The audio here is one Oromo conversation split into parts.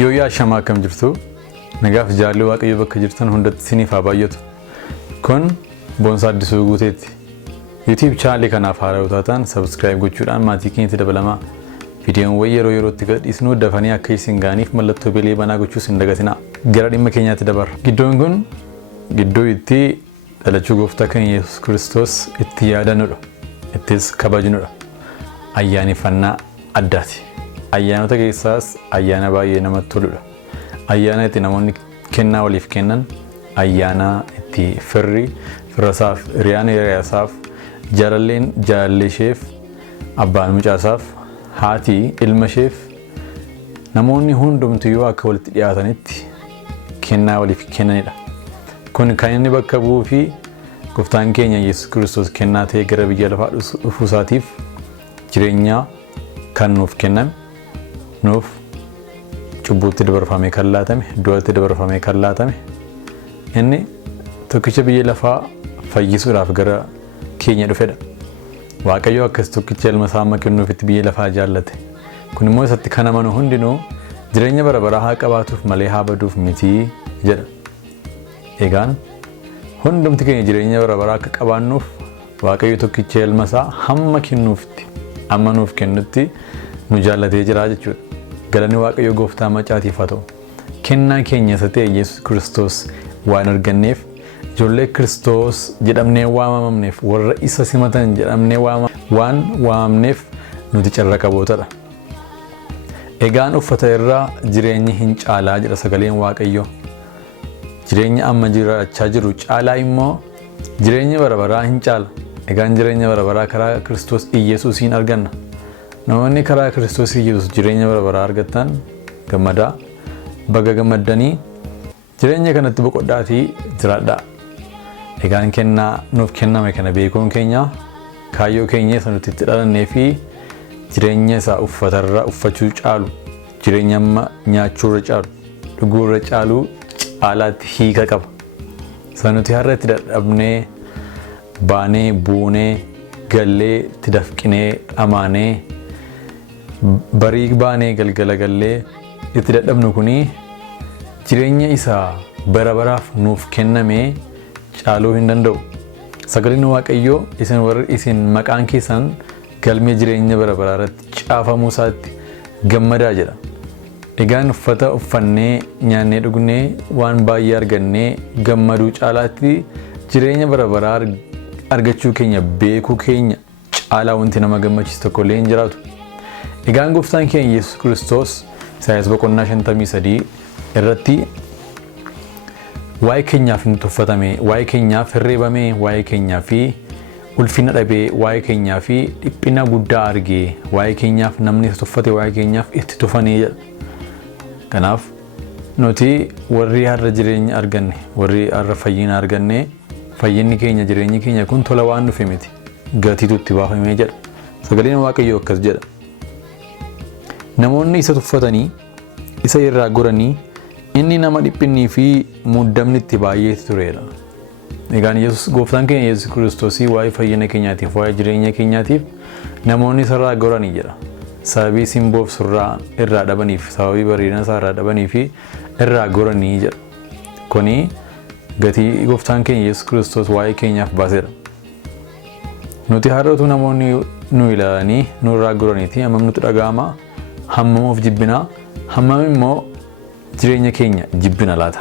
Yooyaa shamaa akkam jirtu nagaaf jaalli waaqayyo bakka jirtan hundatti isiniif haa baay'atu. Kun boonsaa addisuu guuteetti. YouTube channel kanaaf haaraa taatan subscribe gochuudhaan maatii keenyatti dabalamaa. Viidiyoon yerootti gadhiisnu dafanii akka isin gaaniif mallattoo beelee banaa gochuus hin dagatinaa. Gara dhimma keenyaatti dabarra. Gidduun kun gidduu itti dhalachuu gooftaa keenya Yesuus Kiristoos itti yaadannudha. Ittis kabajnudha. Ayyaaneffannaa addaati. Ayyaanota keessaas ayyaana baay'ee namatti toludha. Ayyaana itti namoonni kennaa waliif kennan, ayyaana itti firrasaaf, hiriyaan hiriyaasaaf, jaalalleen jaalalleesheef, abbaan mucaasaaf, haati ilma isheef, namoonni hundumtuu akka walitti dhiyaatanitti kennaa waliif kennanidha. Kun kan inni bakka bu'uu fi gooftaan keenya Yesuus Kiristoos kennaa ta'ee gara biyya lafaa dhufuusaatiif jireenya kan nuuf kenname, nuuf cubbuutti dabarfamee kan laatame, du'atti dabarfamee kan laatame, inni tokkicha biyya lafaa fayyisuudhaaf gara keenya dhufedha. Waaqayyo akkas tokkicha ilma isaa amma kennuufitti biyya lafaa jaallate. Kun immoo isatti kan amanu hundinuu jireenya bara baraa haa qabaatuuf malee haa baduuf miti jedha. Egaan hundumti keenya jireenya bara baraa akka qabaannuuf Waaqayyo tokkicha ilma isaa hamma kennuufitti amma nuuf kennutti nu jaallatee jira jechuudha. Galanni Waaqayyo gooftaa macaatiif haa ta'u. Kennaa keenya isa ta'e Yesuus Kiristoos waan arganneef, ijoollee Kiristoos jedhamnee waamamneef, warra isa simatan jedhamnee waan waamamneef nuti carra qabootadha. Egaan uffata irraa jireenyi hin caalaa jedha sagaleen Waaqayyo. Jireenya amma jiraachaa jiru caalaa immoo jireenya bara baraa hin caala. Egaan jireenya bara baraa karaa Kiristoos Iyesuusiin arganna. Namoonni karaa Kiristoos Iyesuus jireenya bara baraa argatan gammadaa, baga gammaddanii jireenya kanatti boqodhaatii jiraadhaa. Egaan kennaa nuuf kenname kana beekuun keenya kaayyoo keenya isa nuti itti dhalannee fi jireenya isaa uffatarra uffachuu caalu, jireenya amma nyaachuurra caalu, dhuguurra caalu caalaatti hiika qaba. Isa nuti har'a itti dadhabnee baanee buunee gallee itti dafqinee amaanee barii baanee galgala gallee itti dadhabnu kuni jireenya isaa bara baraaf nuuf kenname caaluu hin danda'u. Sagaleen Waaqayyoo isin warri isin maqaan keessan galmee jireenya bara baraa irratti caafamuu isaatti gammadaa jedha. Egaan uffata uffannee nyaannee dhugnee waan baay'ee argannee gammaduu caalaatti jireenya bara baraa argachuu keenya beekuu keenya caalaa wanti nama gammachiisu tokko illee hin jiraatu. Egaan gooftaan keenya Yesuus Kiristoos Isaayyaas boqonnaa 53 irratti waa'ee keenyaaf ni tuffatame, waa'ee keenyaaf hirreebame, waa'ee keenyaaf ulfina dhabee, waa'ee keenyaaf dhiphina guddaa argee, waa'ee keenyaaf namni isa tuffate, waa'ee keenyaaf itti tuffanee jedha. Kanaaf nuti warri har'a jireenya arganne, warri har'a fayyina arganne, fayyinni keenya jireenyi keenya kun tola waan dhufe miti. Gatiitu itti baafamee jedha. Sagaleen Waaqayyoo akkas jedha. Namoonni isa tuffatanii, isa irraa goranii, inni nama dhiphinnii fi muddamni itti baay'eetu turedha. Egaan Yesuus gooftaan keenya Yesuus Kiristoos waa'ee fayyina keenyaatiif, waa'ee jireenya keenyaatiif namoonni isa irraa goranii jedha. Sababii simboof surraa irraa dhabaniif, sababii bareedina isaa irraa dhabanii fi irraa goranii jedha. Kuni gatii gooftaan keenya Yesuus Kiristoos waa'ee keenyaaf baasedha. Nuti har'atu namoonni nu ilaalanii nurraa goraniiti hammam nutti dhaga'ama, hammam of jibbinaa, hammam immoo jireenya keenya jibbina laata.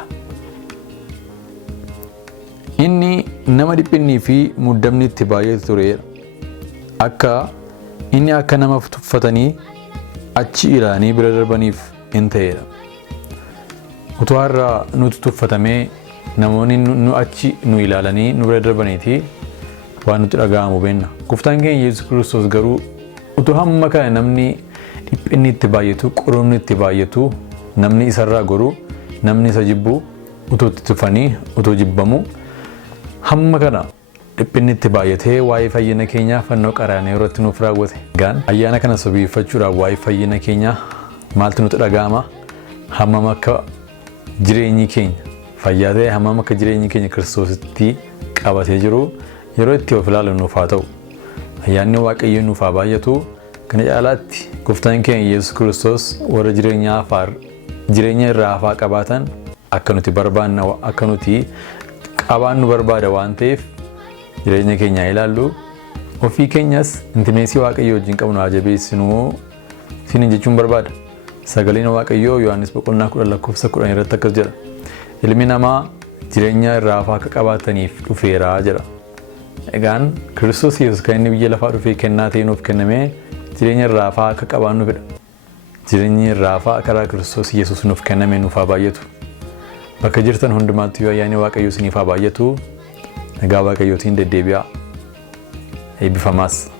Inni nama dhiphinnii fi muddamni itti baay'eetu turedha. Inni akka nama tuffatanii achi ilaalanii bira darbaniif hin ta'edha. Utuu har'a nuti tuffatamee namoonni nu achi nu ilaalanii nu bira darbaniiti waan nutti dhaga'amu beenna. Gooftaan keenya Yesuus Kiristoos garuu utuu hamma kana namni dhiphinni itti baay'atu, qurumni itti baay'atu, namni isarraa goru, namni isa jibbu, utuu itti tufanii, utuu jibbamu, hamma kana dhiphinni itti baay'atee waa'ee fayyina keenyaa fannoo qaraanee irratti nuuf raawwate. Egaan ayyaana kana sababeeffachuudhaaf waa'ee fayyina keenyaa maaltu nutti dhaga'ama? Hammam akka jireenyi keenya fayyaa ta'e, hammam akka jireenyi keenya Kiristoositti qabatee jiru yeroo itti of ilaalu nuuf haa ta'u. Ayyaanni Waaqayyoo nuuf haa baay'atu. Kana caalaatti gooftaan keenya Yesuus Kiristoos warra jireenya jireenya irraa hafaa qabaatan akka nuti barbaanna akka nuti qabaannu barbaada waan ta'eef jireenya keenya ilaallu ofii keenyas intimeesii waaqayyoo wajjin qabnu jabeessinu sinin jechuun barbaada. Sagaleen waaqayyoo Yohaannis boqonnaa 10:10 irratti akkas jedha. Ilmi namaa jireenya irraa hafaa akka qabaataniif dhufeera jedha. Egaan Kiristoos Yesuus kan inni biyya lafaa dhufee kennaa ta'ee nuuf kenname jireenya irraa hafaa akka qabaannu fedha. Jireenya irraa hafaa karaa Kiristoos Yesuus nuuf kenname nuuf haa baay'atu. Bakka jirtan hundumaatti ayyaanni waaqayyoo isiniif haa baay'atu. Nagaa waaqayyootiin deddeebi'aa. Eebbifamaas.